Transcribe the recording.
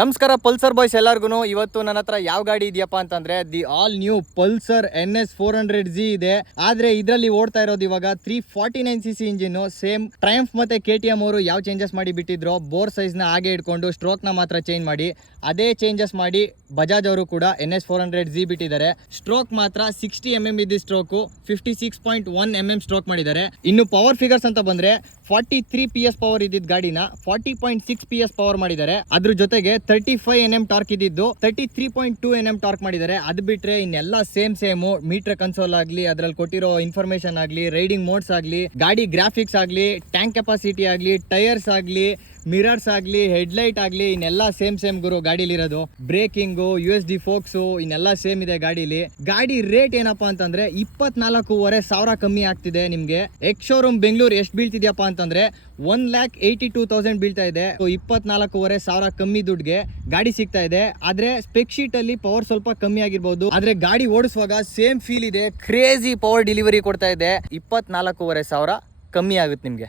ನಮಸ್ಕಾರ Pulsar boys ಎಲ್ಲರಿಗೂ. ಇವತ್ತು ನನ್ನ ಹತ್ರ ಯಾವ ಗಾಡಿ ಇದೆಯಪ್ಪ ಅಂತಂದ್ರೆ the all new Pulsar NS400Z ಇದೆ. ಆದ್ರೆ ಇದರಲ್ಲಿ ಓಡ್ತಾ ಇರೋದು ಇವಾಗ 349cc ಇಂಜಿನ್. ಸೇಮ್ ಟ್ರಯಂಫ್ ಮತ್ತೆ KTM ಅವರು ಯಾವ ಚೇಂಜಸ್ ಮಾಡಿ ಬಿಟ್ಟಿದ್ರು, ಬೋರ್ ಸೈಜ್ ನ ಹಾಗೆ ಇಟ್ಕೊಂಡು ಸ್ಟ್ರೋಕ್ ನ ಮಾತ್ರ ಚೇಂಜ್ ಮಾಡಿ ಅದೇ ಚೇಂಜಸ್ ಮಾಡಿ ಬಜಾಜ್ ಅವರು ಕೂಡ NS400Z ಬಿಟ್ಟಿದ್ದಾರೆ. ಸ್ಟ್ರೋಕ್ ಮಾತ್ರ 60 mm ಇದ್ದ ಸ್ಟ್ರೋಕ್ 56.1 mm ಸ್ಟ್ರೋಕ್ ಮಾಡಿದ್ದಾರೆ. ಇನ್ನು ಪವರ್ ಫಿಗರ್ಸ್ ಅಂತ ಬಂದ್ರೆ 43 PS ಪವರ್ ಇದ್ದಿದ್ದ ಗಾಡಿನ 40.6 PS ಪವರ್ ಮಾಡಿದ್ದಾರೆ. ಅದ್ರ ಜೊತೆಗೆ 35 Nm ಟಾರ್ಕ್ ಇದ್ದಿದ್ದು 33.2 Nm ಟಾರ್ಕ್ ಮಾಡಿದ್ದಾರೆ. ಅದು ಬಿಟ್ರೆ ಇನ್ನೆಲ್ಲ ಸೇಮ್ ಮೀಟರ್ ಕನ್ಸೋಲ್ ಆಗ್ಲಿ, ಅದ್ರಲ್ಲಿ ಕೊಟ್ಟಿರೋ ಇನ್ಫಾರ್ಮೇಶನ್ ಆಗ್ಲಿ, ರೈಡಿಂಗ್ ಮೋಡ್ಸ್ ಆಗ್ಲಿ, ಗಾಡಿ ಗ್ರಾಫಿಕ್ಸ್ ಆಗ್ಲಿ, ಟ್ಯಾಂಕ್ ಕೆಪಾಸಿಟಿ ಆಗ್ಲಿ, ಟೈರ್ಸ್ ಆಗ್ಲಿ, ಮಿರರ್ಸ್ ಆಗ್ಲಿ, ಹೆಡ್ಲೈಟ್ ಆಗ್ಲಿ, ಇನ್ನೆಲ್ಲ ಸೇಮ್ ಗುರು ಗಾಡಿಲಿರೋದು. ಬ್ರೇಕಿಂಗು, USD ಫೋಕ್ಸು ಇನ್ನೆಲ್ಲ ಸೇಮ್ ಇದೆ ಗಾಡಿಲಿ. ಗಾಡಿ ರೇಟ್ ಏನಪ್ಪಾ ಅಂತಂದ್ರೆ 24,500 ಕಮ್ಮಿ ಆಗ್ತಿದೆ ನಿಮ್ಗೆ. ಎಕ್ಸ್ ಶೋರೂಮ್ ಬೆಂಗಳೂರು ಎಷ್ಟು ಬೀಳ್ತಿದ್ಯಪ್ಪ ಅಂತಂದ್ರೆ 1,82,000 ಬೀಳ್ತಾ ಇದೆ. 24,500 ಕಮ್ಮಿ ದುಡ್ಗೆ ಗಾಡಿ ಸಿಗ್ತಾ ಇದೆ. ಆದ್ರೆ ಸ್ಪೆಕ್ ಶೀಟ್ ಅಲ್ಲಿ ಪವರ್ ಸ್ವಲ್ಪ ಕಮ್ಮಿ ಆಗಿರ್ಬೋದು, ಆದ್ರೆ ಗಾಡಿ ಓಡಿಸುವಾಗ ಸೇಮ್ ಫೀಲ್ ಇದೆ. ಕ್ರೇಜಿ ಪವರ್ ಡೆಲಿವರಿ ಕೊಡ್ತಾ ಇದೆ. 24,500 ಕಮ್ಮಿ ಆಗುತ್ತೆ ನಿಮ್ಗೆ.